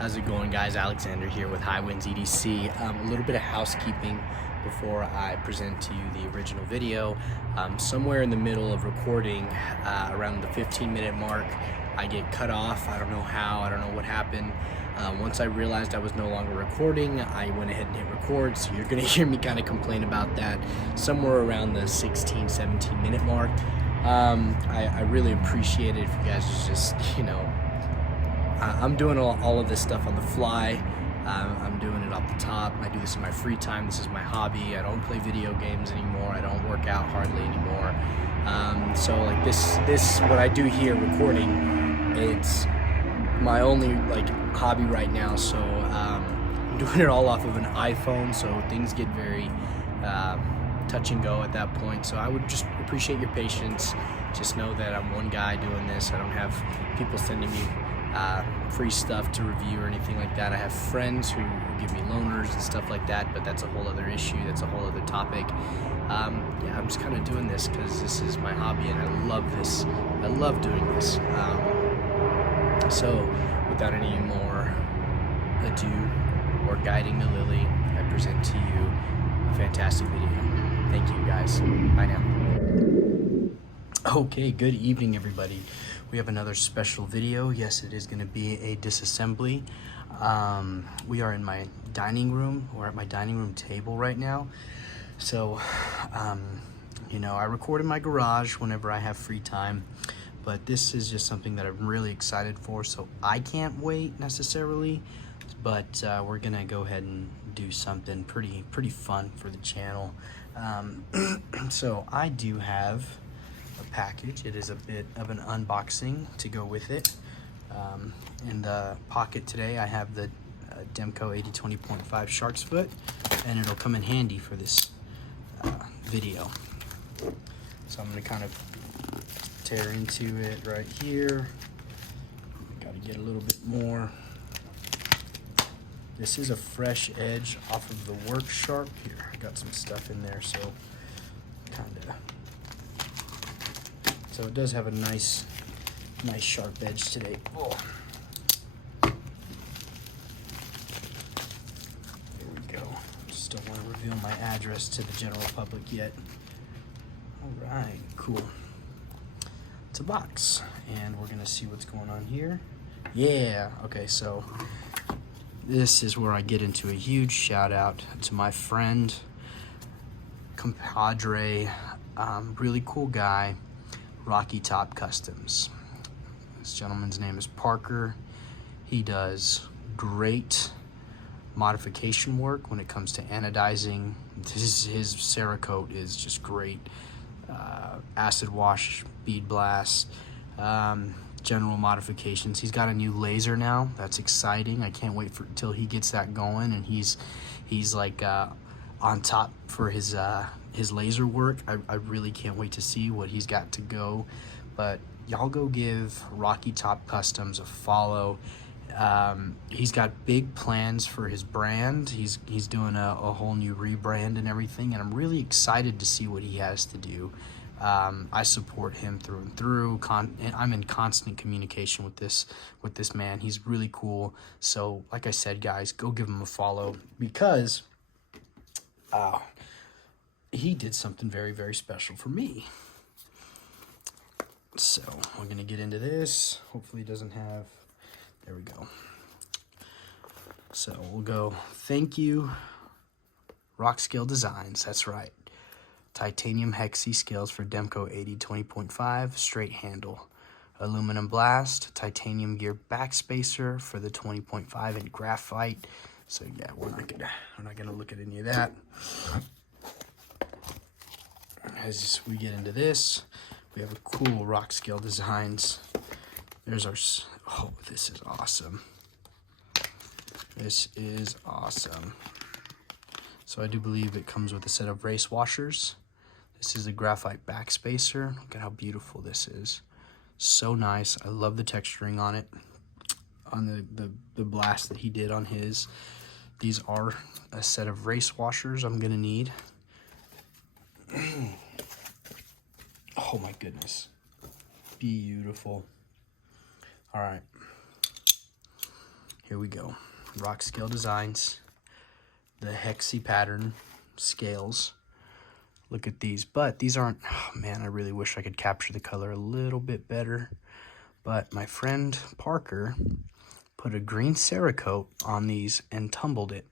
How's it going, guys? Alexander here with High Winds EDC. A little bit of housekeeping before I present to you the original video. Somewhere in the middle of recording, around the 15-minute mark, I get cut off. I don't know how, I don't know what happened. Once I realized I was no longer recording, I went ahead and hit record, so you're gonna hear me kind of complain about that somewhere around the 16-17 minute mark. I really appreciate it if you guys just, I'm doing all of this stuff on the fly. I'm doing it off the top. I do this in my free time. This is my hobby. I don't play video games anymore. I don't work out hardly anymore. So like this, what I do here recording, it's my only hobby right now. So I'm doing it all off of an iPhone. So things get very touch and go at that point. So I would just appreciate your patience. Just know that I'm one guy doing this. I don't have people sending me free stuff to review or anything like that. I have friends who give me loaners and stuff like that, but that's a whole other issue. That's a whole other topic. Yeah, I'm just kind of doing this because this is my hobby and I love this. I love doing this. So without any more ado or guiding the lily, I present to you a fantastic video. Thank you, guys. Bye now. Okay, good evening, everybody. We have another special video. Yes, it is going to be a disassembly. We are in my dining room. We're at my dining room table right now. So, I record in my garage whenever I have free time, but this is just something that I'm really excited for, so I can't wait necessarily, but we're going to go ahead and do something pretty fun for the channel. So I do have a package. It is a bit of an unboxing to go with it. In the pocket today I have the Demko AD20.5 shark's foot, and it'll come in handy for this video. So I'm going to kind of tear into it right here. Got to get a little bit more. This is a fresh edge off of the work sharp. Here, I got some stuff in there, so it does have a nice sharp edge today. Oh. There we go. Just don't want to reveal my address to the general public yet. All right, cool. It's a box, and we're gonna see what's going on here. Yeah, okay, so this is where I get into a huge shout out to my friend, compadre, really cool guy, Rockytop Customs. This gentleman's name is Parker. He does great modification work when it comes to anodizing. His cerakoat is just great. Acid wash, bead blast, general modifications. He's got a new laser now. That's exciting. I can't wait till he gets that going, and he's like on top for his laser work. I really can't wait to see what he's got to go. But y'all go give Rockytop Customs a follow. He's got big plans for his brand. He's doing a whole new rebrand and everything, and I'm really excited to see what he has to do. I support him through and through. And I'm in constant communication with this man. He's really cool. So like I said, guys, go give him a follow, because he did something very, very special for me. So we're gonna get into this. Hopefully it doesn't have, there we go. So we'll go, thank you, Rockscale Designs, that's right. Titanium Hexi scales for Demko AD20.5, straight handle. Aluminum blast, titanium gear backspacer for the 20.5, and graphite. So yeah, we're not gonna look at any of that. As we get into this, we have a cool Rockscale Designs. There's our, oh, this is awesome. This is awesome. So I do believe it comes with a set of race washers. This is a graphite backspacer. Look at how beautiful this is. So nice. I love the texturing on it, on the blast that he did on his. These are a set of race washers I'm gonna need. Oh my goodness. Beautiful. All right. here we go. Rockscale Designs, the Hexi pattern scales. Look at these, but these aren't, oh man, I really wish I could capture the color a little bit better. But my friend Parker put a green cerakoat on these and tumbled it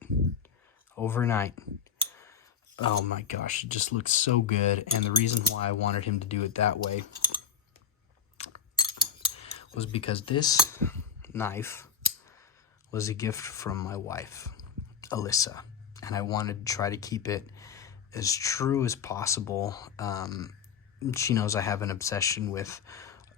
overnight. Oh my gosh, it just looks so good. And the reason why I wanted him to do it that way was because this knife was a gift from my wife, Alyssa. And I wanted to try to keep it as true as possible. She knows I have an obsession with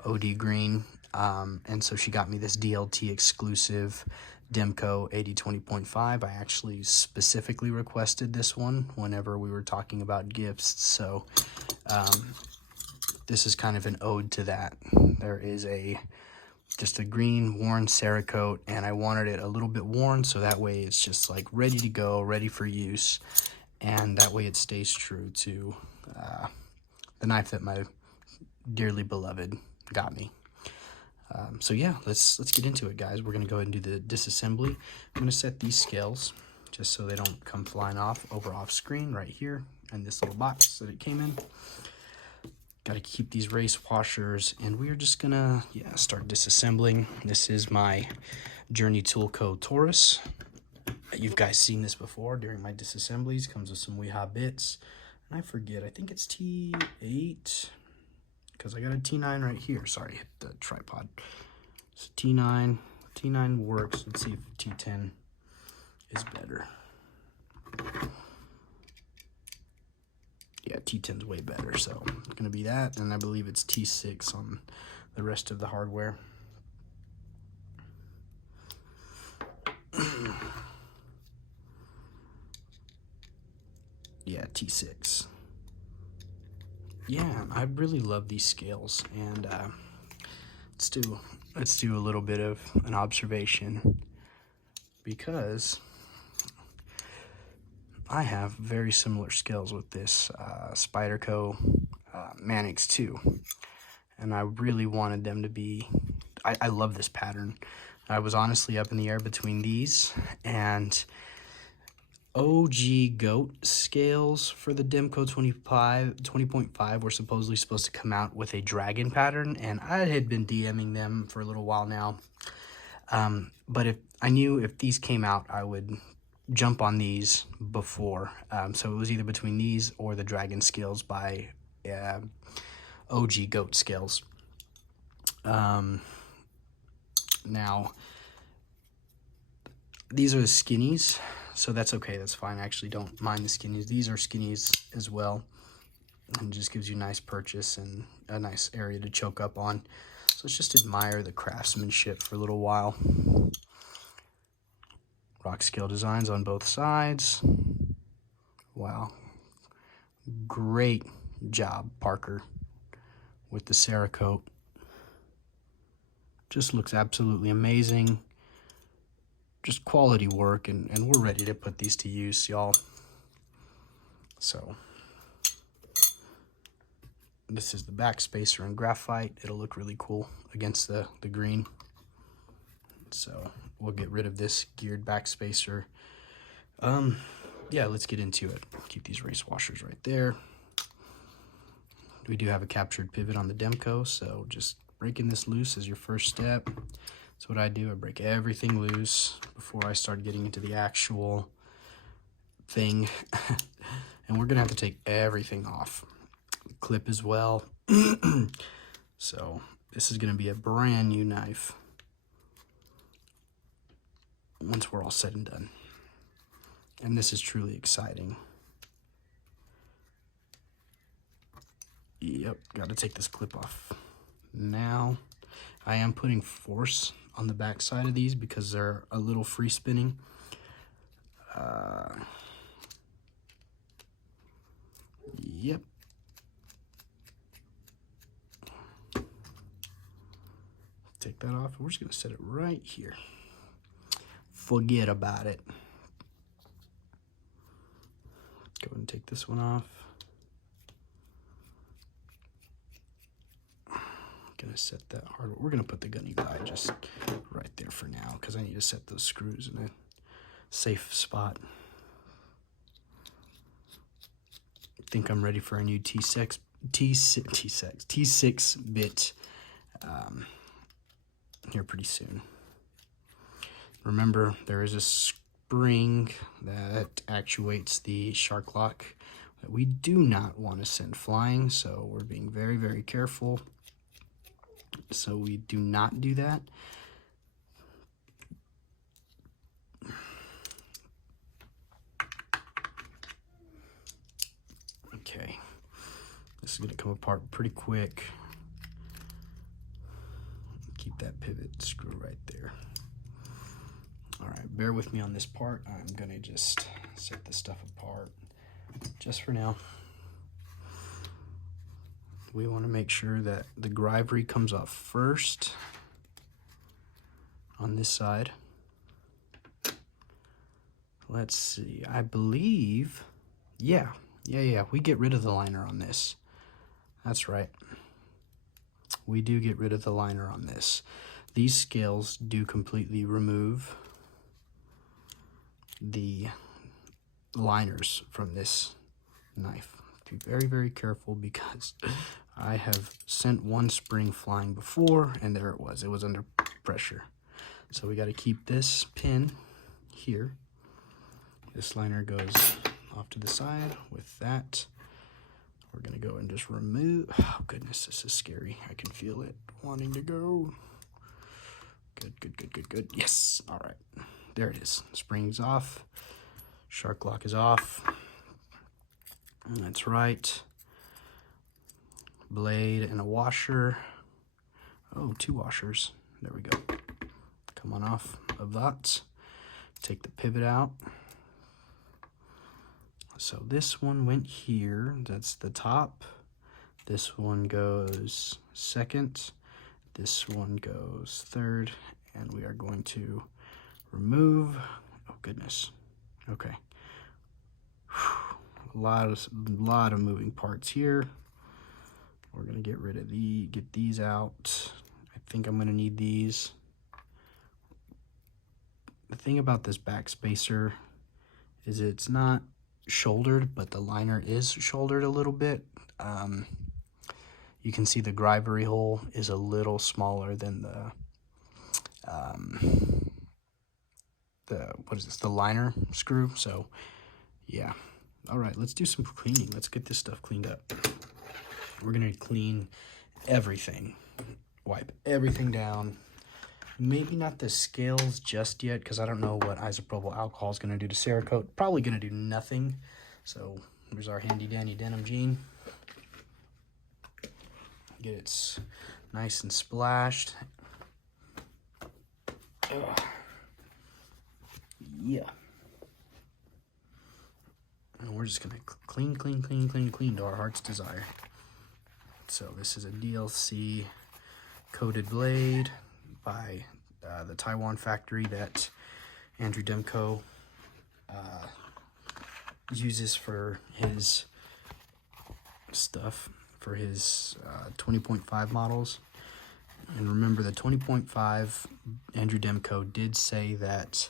OD green, and so she got me this DLT exclusive Demko AD20.5. I actually specifically requested this one whenever we were talking about gifts, so this is kind of an ode to that. There is just a green worn cerakoat, and I wanted it a little bit worn so that way it's just like ready to go, ready for use, and that way it stays true to the knife that my dearly beloved got me. So yeah, let's get into it, guys. We're gonna go ahead and do the disassembly. I'm gonna set these scales just so they don't come flying off screen right here in this little box that it came in. Got to keep these race washers, and we are just gonna start disassembling. This is my Journey Toolco Taurus. You've guys seen this before during my disassemblies. Comes with some Weehaw bits, and I forget, I think it's T8 because I got a T9 right here. Sorry, hit the tripod. So T9 works. Let's see if T10 is better. Yeah, T10's way better, so it's gonna be that, and I believe it's T6 on the rest of the hardware. Yeah, T6. Yeah, I really love these scales, and let's do a little bit of an observation, because I have very similar scales with this Spyderco Manix 2, and I really wanted them to be, I love this pattern. I was honestly up in the air between these and OG goat scales for the Demko 20.5 were supposedly supposed to come out with a dragon pattern, and I had been DMing them for a little while now. But if I knew if these came out, I would jump on these before. So it was either between these or the dragon scales by OG goat scales. Now, these are the skinnies, so that's okay, that's fine. I actually don't mind the skinnies. These are skinnies as well, and just gives you nice purchase and a nice area to choke up on. So let's just admire the craftsmanship for a little while. Rockscale Designs on both sides. Wow. Great job, Parker, with the cerakoat. Just looks absolutely amazing. Just quality work, and we're ready to put these to use, y'all. So this is the back spacer in graphite. It'll look really cool against the green. So we'll get rid of this geared back spacer. Yeah, let's get into it. Keep these race washers right there. We do have a captured pivot on the Demko, so just breaking this loose is your first step. That's what I do. I break everything loose before I start getting into the actual thing. And we're gonna have to take everything off. Clip as well. So this is gonna be a brand new knife once we're all said and done. And this is truly exciting. Yep, gotta take this clip off. Now, I am putting force on the back side of these because they're a little free spinning. Yep. Take that off. We're just gonna set it right here. Forget about it. Go ahead and take this one off. Gonna set that hard. We're gonna put the gunny glide just right there for now because I need to set those screws in a safe spot. I think I'm ready for a new T6 bit here pretty soon. Remember, there is a spring that actuates the shark lock that we do not want to send flying, so we're being very, very careful. So we do not do that. Okay, this is going to come apart pretty quick. Keep that pivot screw right there. All right, bear with me on this part. I'm going to just set this stuff apart just for now. We want to make sure that the grivery comes off first on this side. Let's see, I believe, yeah, we get rid of the liner on this. That's right. We do get rid of the liner on this. These scales do completely remove the liners from this knife. Be very, very careful because I have sent one spring flying before and there it was under pressure. So we got to keep this pin here. This liner goes off to the side. With that, we're gonna go and just remove. Oh goodness, this is scary. I can feel it wanting to go. Good. Yes, all right, there it is. Spring's off, shark lock is off. That's right. Blade and a washer. Oh, 2 washers. There we go. Come on off of that. Take the pivot out. So this one went here. That's the top. This one goes second. This one goes third. And we are going to remove. Oh goodness. Okay. A lot of moving parts here. We're gonna get rid of get these out. I think I'm gonna need these. The thing about this back spacer is it's not shouldered, but the liner is shouldered a little bit. You can see the grivery hole is a little smaller than the liner screw. So yeah. All right, let's do some cleaning. Let's get this stuff cleaned up. We're gonna clean everything, wipe everything down. Maybe not the scales just yet, because I don't know what isopropyl alcohol is gonna do to cerakoat. Probably gonna do nothing. So here's our handy dandy denim jean. Get it nice and splashed. Ugh. Yeah. And we're just gonna clean to our heart's desire. So this is a DLC coated blade by the Taiwan factory that Andrew Demko uses for his stuff, for his 20.5 models. And remember, the 20.5, Andrew Demko did say that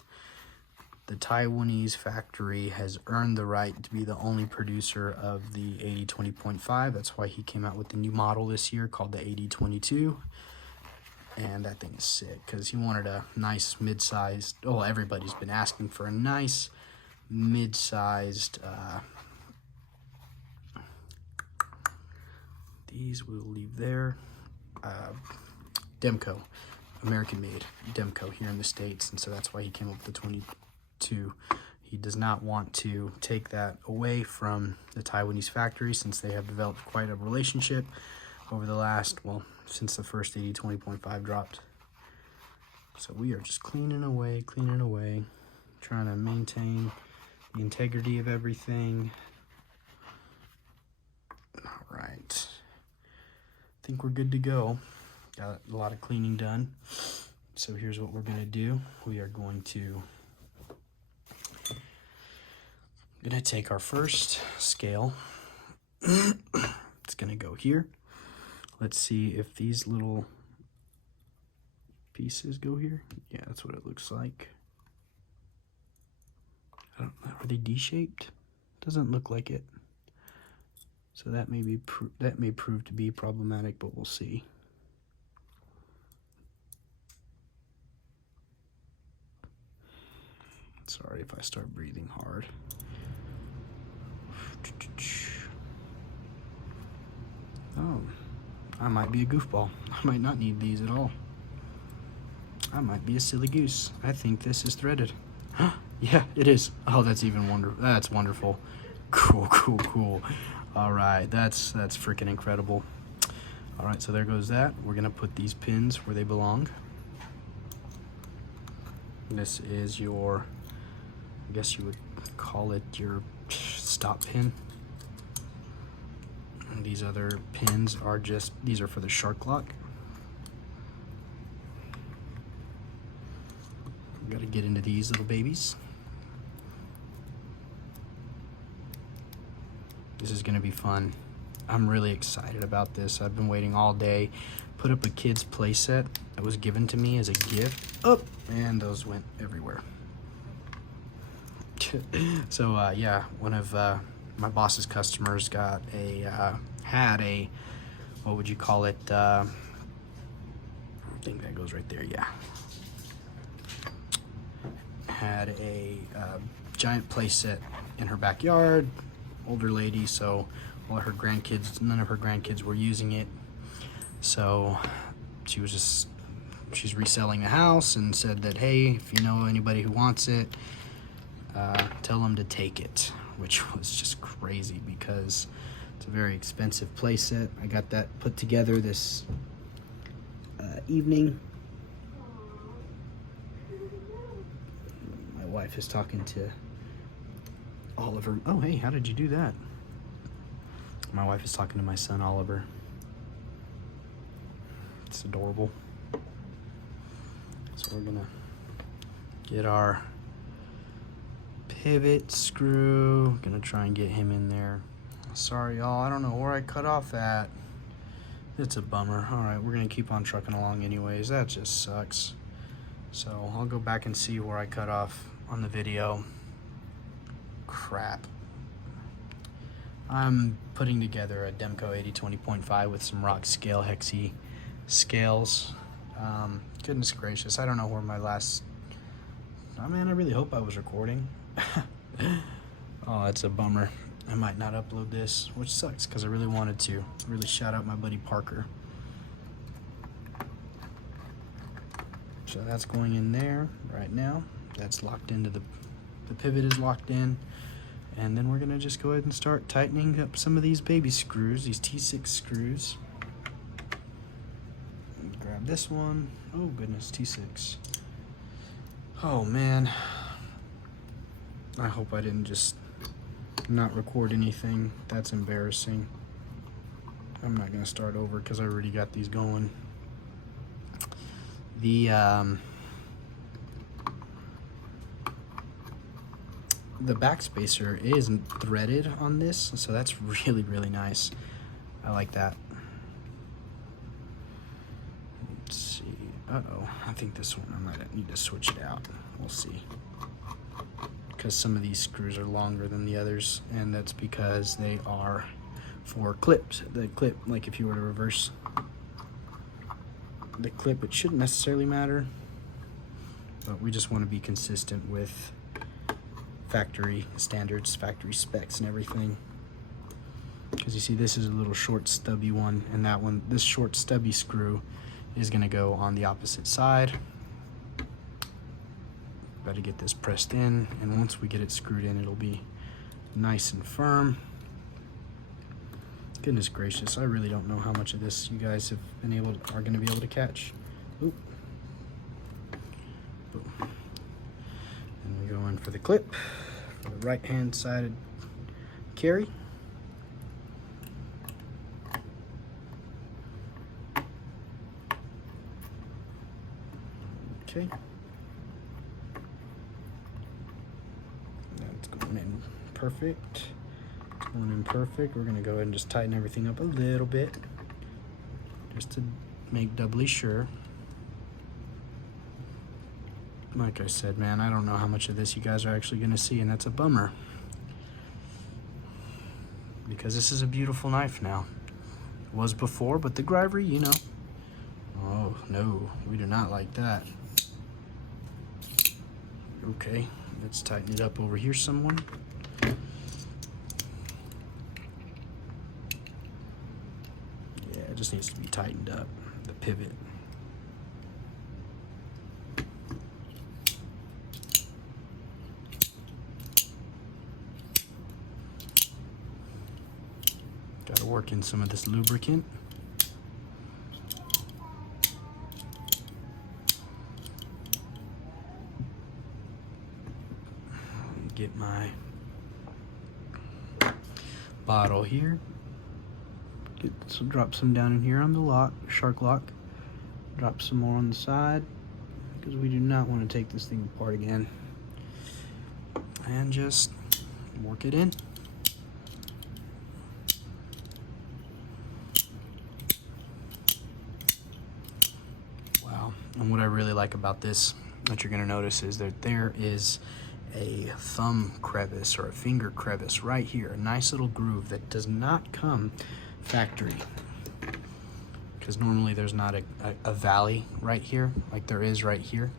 the Taiwanese factory has earned the right to be the only producer of the AD20.5. That's why he came out with the new model this year called the AD22. And that thing is sick because he wanted a nice mid-sized, well, everybody's been asking for a nice mid-sized, these we'll leave there, Demko, American made Demko here in the States, and so that's why he came up with the 22. He does not want to take that away from the Taiwanese factory since they have developed quite a relationship over the last, well, since the first AD20.5 dropped. So we are just cleaning away, trying to maintain the integrity of everything. All right. I think we're good to go. Got a lot of cleaning done. So here's what we're gonna do. We are going to take our first scale. It's gonna go here Let's see if these little pieces go here. Yeah, that's what it looks like. I don't know, are they D-shaped? Doesn't look like it. So that may prove to be problematic, but we'll see. Sorry if I start breathing hard. Oh, I might be a goofball. I might not need these at all. I might be a silly goose. I think this is threaded. Yeah, it is. Oh, that's even wonderful. That's wonderful. Cool, cool, cool. All right, that's freaking incredible. All right, so there goes that. We're gonna put these pins where they belong. This is your, I guess you would call it your stop pin. And these other pins are just, these are for the shark lock. We gotta get into these little babies. This is gonna be fun. I'm really excited about this. I've been waiting all day. Put up a kid's playset that was given to me as a gift. Oh, and those went everywhere. So yeah, one of my boss's customers got a, had a, what would you call it? I think that goes right there, yeah. Had a giant playset in her backyard, older lady, so all her grandkids, none of her grandkids were using it. So she was just, she's reselling the house and said that, hey, if you know anybody who wants it, tell them to take it, which was just crazy because it's a very expensive playset. I got that put together this evening. My wife is talking to Oliver. Oh, hey, how did you do that? My wife is talking to my son, Oliver. It's adorable. So we're gonna get our pivot screw. Gonna try and get him in there. Sorry, y'all, I don't know where I cut off at. It's a bummer. All right, we're gonna keep on trucking along anyways. That just sucks. So I'll go back and see where I cut off on the video. Crap. I'm putting together a Demko AD20.5 with some Rockscale Hexi scales. Goodness gracious, I don't know where my last, oh man, I really hope I was recording. Oh, that's a bummer. I might not upload this, which sucks because I really wanted to. Really shout out my buddy Parker. So that's going in there right now. That's locked into the pivot is locked in. And then we're gonna just go ahead and start tightening up some of these baby screws, these T6 screws. Grab this one. Oh goodness, T6. Oh man. I hope I didn't just not record anything. That's embarrassing. I'm not gonna start over because I already got these going. The back spacer is threaded on this, so that's really, really nice. I like that. Let's see. Uh-oh, I think this one, I might need to switch it out. We'll see. Because some of these screws are longer than the others, and that's because they are for clips. The clip, like if you were to reverse the clip, it shouldn't necessarily matter, but we just want to be consistent with factory standards, factory specs and everything. Because you see this is a little short stubby one, and that one, this short stubby screw is going to go on the opposite side. Got to get this pressed in, and once we get it screwed in, it'll be nice and firm. Goodness gracious, I really don't know how much of this you guys have been able to, are going to be able to catch. Oop. Boom. And we go in for the clip for the right hand sided carry. Okay. That's going in perfect. It's going in perfect. We're going to go ahead and just tighten everything up a little bit. just to make doubly sure. Like I said, man, I don't know how much of this you guys are actually going to see, and that's a bummer. Because this is a beautiful knife now. It was before, but the Gryvery, you know. Oh, no, we do not like that. Okay, let's tighten it up over here somewhere. Yeah, it just needs to be tightened up, the pivot. Gotta work in some of this lubricant. Get my bottle here. Drop some down in here on the lock, shark lock. Drop some more on the side because we do not want to take this thing apart again. And just work it in. Wow. And what I really like about this, that you're going to notice, is that there is a thumb crevice or a finger crevice right here, a nice little groove that does not come factory, because normally there's not a valley right here like there is right here.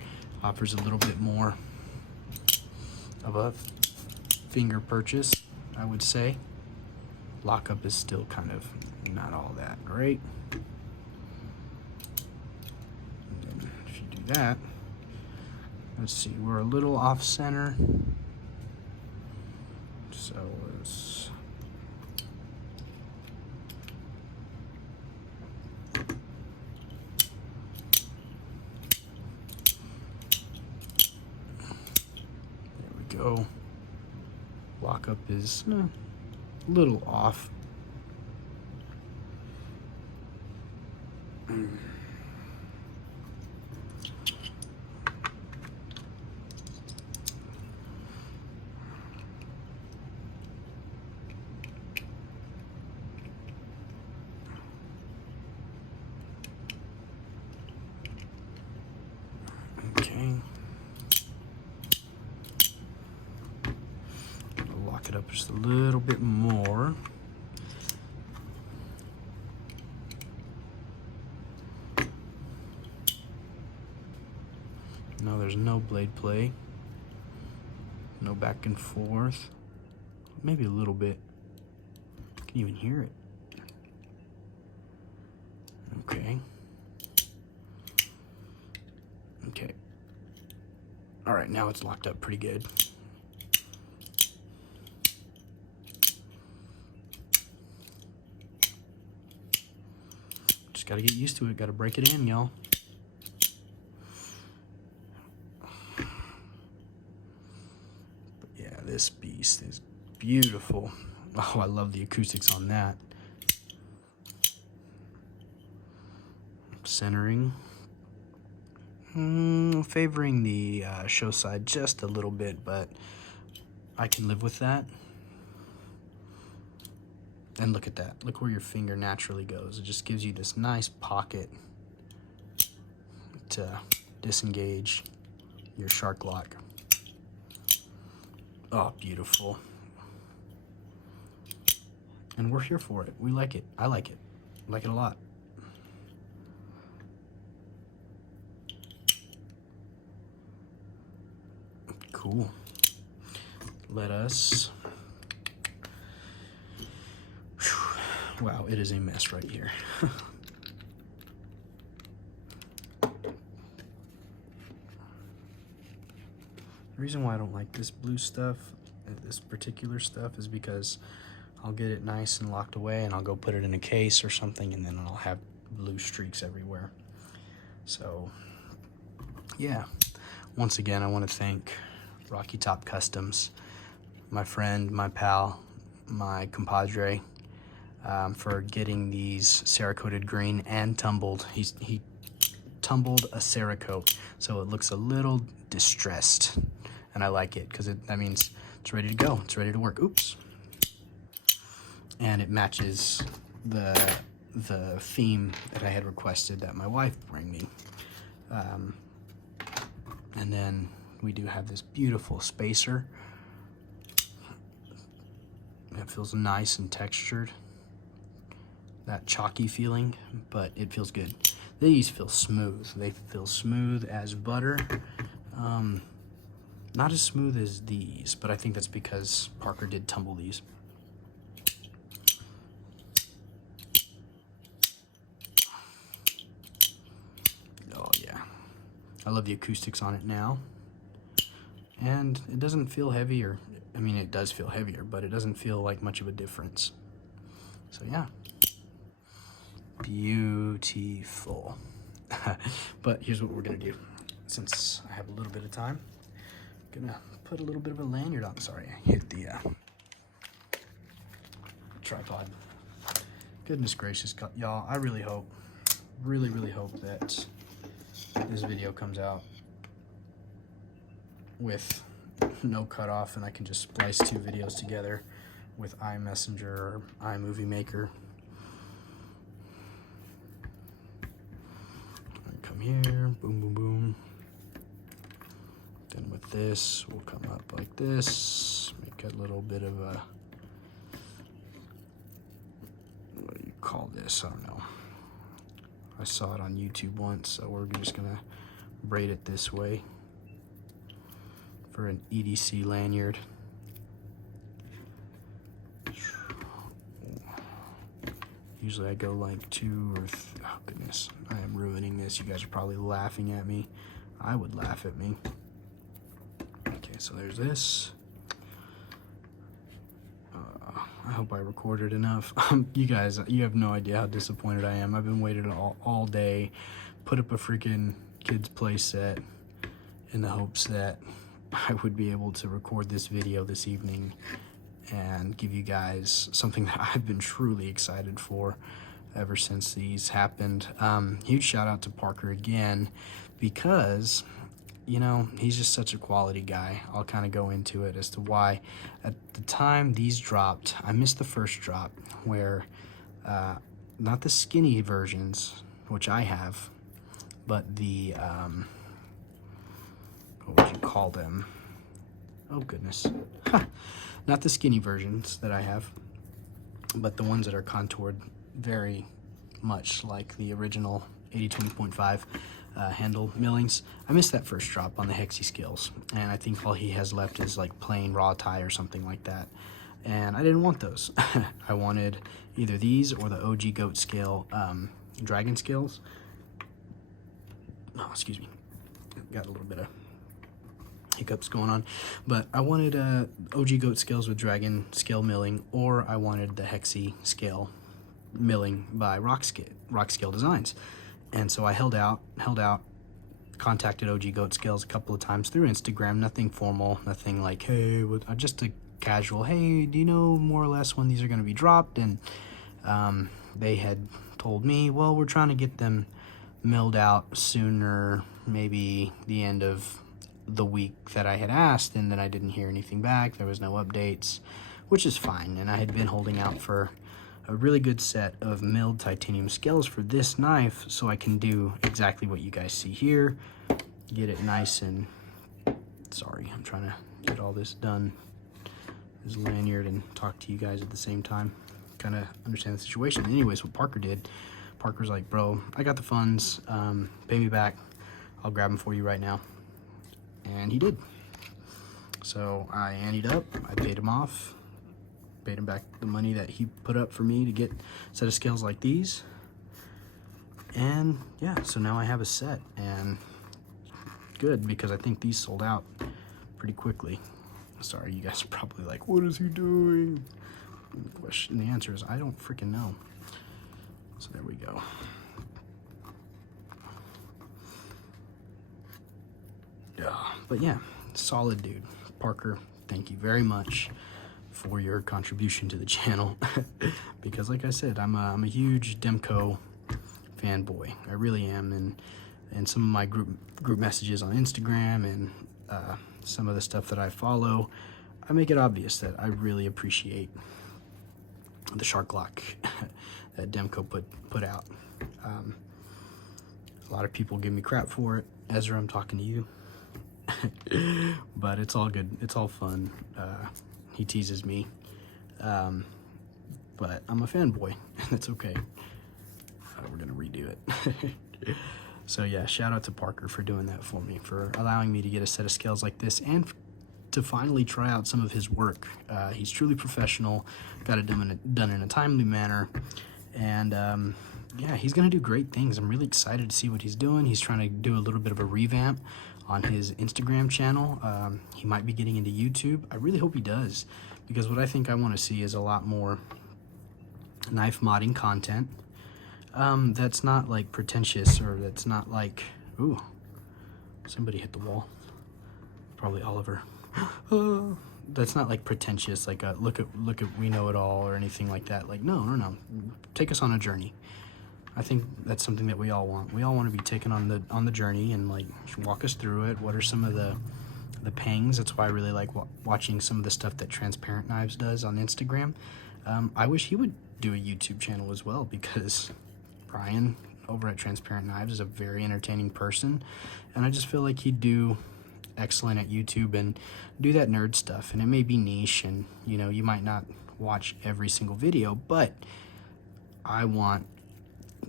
Offers a little bit more of a finger purchase, I would say. Lockup is still kind of not all that great. And then if you do that, let's see, we're a little off center. So let's go. Lockup is a little off. Okay. Lock it up just a little bit more. No, there's no blade play. No back and forth. Maybe a little bit. You can even hear it. Okay. Okay. All right, now it's locked up pretty good. Just gotta get used to it. Gotta break it in, y'all. Yeah, this beast is beautiful. Oh, I love the acoustics on that. Centering. Favoring the show side just a little bit, but I can live with that. And look at that. Look where your finger naturally goes. It just gives you this nice pocket to disengage your shark lock. Oh, beautiful. And we're here for it. We like it. I like it. I like it a lot. Cool. Let us... Wow, it is a mess right here. The reason why I don't like this blue stuff, this particular stuff, is because I'll get it nice and locked away and I'll go put it in a case or something, and then I'll have blue streaks everywhere. So, yeah. Once again, I want to thank Rockytop Customs, my friend, my pal, my compadre, for getting these cerakoated green and tumbled. He tumbled a cerakoat, so it looks a little distressed, and I like it because that means it's ready to go. It's ready to work. Oops. And it matches the the theme that I had requested that my wife bring me. And then we do have this beautiful spacer. It feels nice and textured. That chalky feeling, but it feels good. These feel smooth. They feel smooth as butter. Not as smooth as these, but I think that's because Parker did tumble these. Oh yeah. I love the acoustics on it now. And it doesn't feel heavier. I mean, it does feel heavier, but it doesn't feel like much of a difference. So yeah. Beautiful. But here's what we're gonna do. Since I have a little bit of time, I'm gonna put a little bit of a lanyard on. Sorry, I hit the tripod. Goodness gracious, y'all, I really hope, really hope that this video comes out with no cutoff and I can just splice 2 videos together with iMessenger or iMovie Maker. Come here, boom, boom, boom. Then with this, we'll come up like this, make a little bit of a, what do you call this? I don't know. I saw it on YouTube once, so we're just gonna braid it this way for an EDC lanyard. Usually I go like 2 or oh goodness, I am ruining this. You guys are probably laughing at me. I would laugh at me. Okay, so there's this. I hope I recorded enough. You guys, you have no idea how disappointed I am. I've been waiting all day, put up a freaking kids play set in the hopes that I would be able to record this video this evening and give you guys something that I've been truly excited for ever since these happened. Huge shout out to Parker again, because you know, he's just such a quality guy. I'll kind of go into it as to why. At the time these dropped, I missed the first drop where, not the skinny versions, which I have, but the, what would you call them? Oh goodness. Not the skinny versions that I have, but the ones that are contoured very much like the original 80/20.5 handle millings. I missed that first drop on the Hexi scales, and I think all he has left is like plain raw tie or something like that, and I didn't want those. I wanted either these or the OG goat scale dragon scales. Oh, excuse me, got a little bit of hiccups going on, but I wanted OG goat scales with dragon scale milling, or I wanted the Hexi scale milling by Rockscale Designs. And so I held out, contacted OG Goat Scales a couple of times through Instagram, nothing formal, nothing like, hey, just a casual, hey, do you know more or less when these are going to be dropped? And they had told me, well, we're trying to get them milled out sooner, maybe the end of the week that I had asked, and then I didn't hear anything back. There was no updates, which is fine. And I had been holding out for a really good set of milled titanium scales for this knife, so I can do exactly what you guys see here, get it nice and, sorry, I'm trying to get all this done, this lanyard, and talk to you guys at the same time, kind of understand the situation. Anyways, what Parker did, Parker's like, bro, I got the funds, pay me back, I'll grab them for you right now. And he did. So I anteed up, I paid him off, paid him back the money that he put up for me to get a set of scales like these. And yeah, so now I have a set, and good, because I think these sold out pretty quickly. Sorry, you guys are probably like, what is he doing? And the answer is, I don't freaking know. So there we go. But yeah, solid dude. Parker, thank you very much for your contribution to the channel. Because like I said, I'm a huge Demko fanboy. I really am, and some of my group messages on Instagram and some of the stuff that I follow, I make it obvious that I really appreciate shark lock that Demko put out. A lot of people give me crap for it. Ezra, I'm talking to you. But it's all good. It's all fun. He teases me. But I'm a fanboy. That's okay. We're gonna redo it. So yeah, shout out to Parker for doing that for me, for allowing me to get a set of scales like this and to finally try out some of his work. He's truly professional, got it done in a timely manner, and yeah, he's gonna do great things. I'm really excited to see what he's doing. He's trying to do a little bit of a revamp on his Instagram channel. He might be getting into YouTube. I really hope he does, because what I think I want to see is a lot more knife modding content that's not like pretentious, or that's not like, ooh, somebody hit the wall, probably Oliver. That's not like pretentious, like a look at we know it all or anything like that. Like no, take us on a journey. I think that's something that we all want. We all want to be taken on the journey and like walk us through it. What are some of the pangs? That's why I really like watching some of the stuff that Transparent Knives does on Instagram. I wish he would do a YouTube channel as well, because Brian over at Transparent Knives is a very entertaining person, and I just feel like he'd do excellent at YouTube and do that nerd stuff. And it may be niche, and you know, you might not watch every single video, but I'm a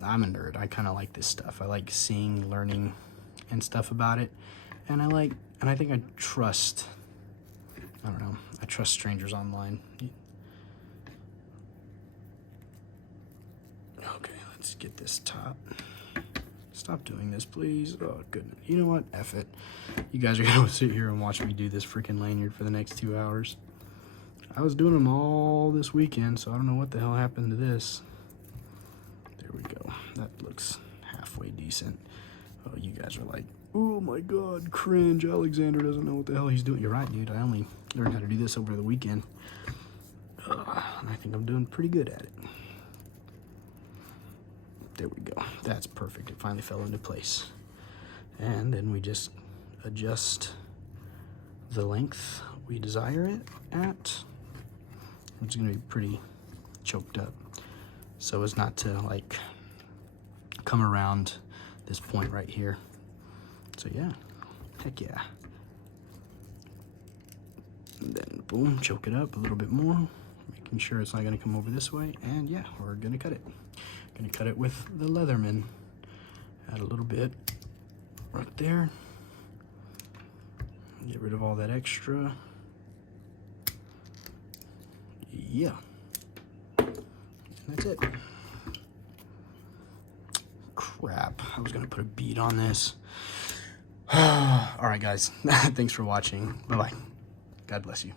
nerd. I kind of like this stuff. I like seeing, learning, and stuff about it, and I think I trust strangers online. Okay, let's get this top. Stop doing this, please. Oh, goodness. You know what? F it. You guys are going to sit here and watch me do this freaking lanyard for the next 2 hours. I was doing them all this weekend, so I don't know what the hell happened to this. There we go. That looks halfway decent. Oh, you guys are like, oh my god, cringe. Alexander doesn't know what the hell he's doing. You're right, dude. I only learned how to do this over the weekend. And I think I'm doing pretty good at it. There we go. That's perfect. It finally fell into place. And then we just adjust the length we desire it at. It's going to be pretty choked up, so as not to like come around this point right here. So yeah, heck yeah. And then boom, choke it up a little bit more, making sure it's not going to come over this way. And yeah, we're going to cut it. Going to cut it with the Leatherman. Add a little bit right there. Get rid of all that extra. Yeah. And that's it. Crap. I was going to put a bead on this. All right, guys. Thanks for watching. Bye-bye. God bless you.